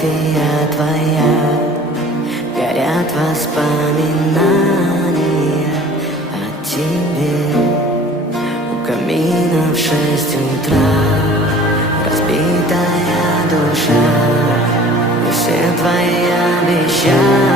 фотография твоя, горят воспоминания о тебе. У камина в 6 утра разбитая душа, и все твои обещания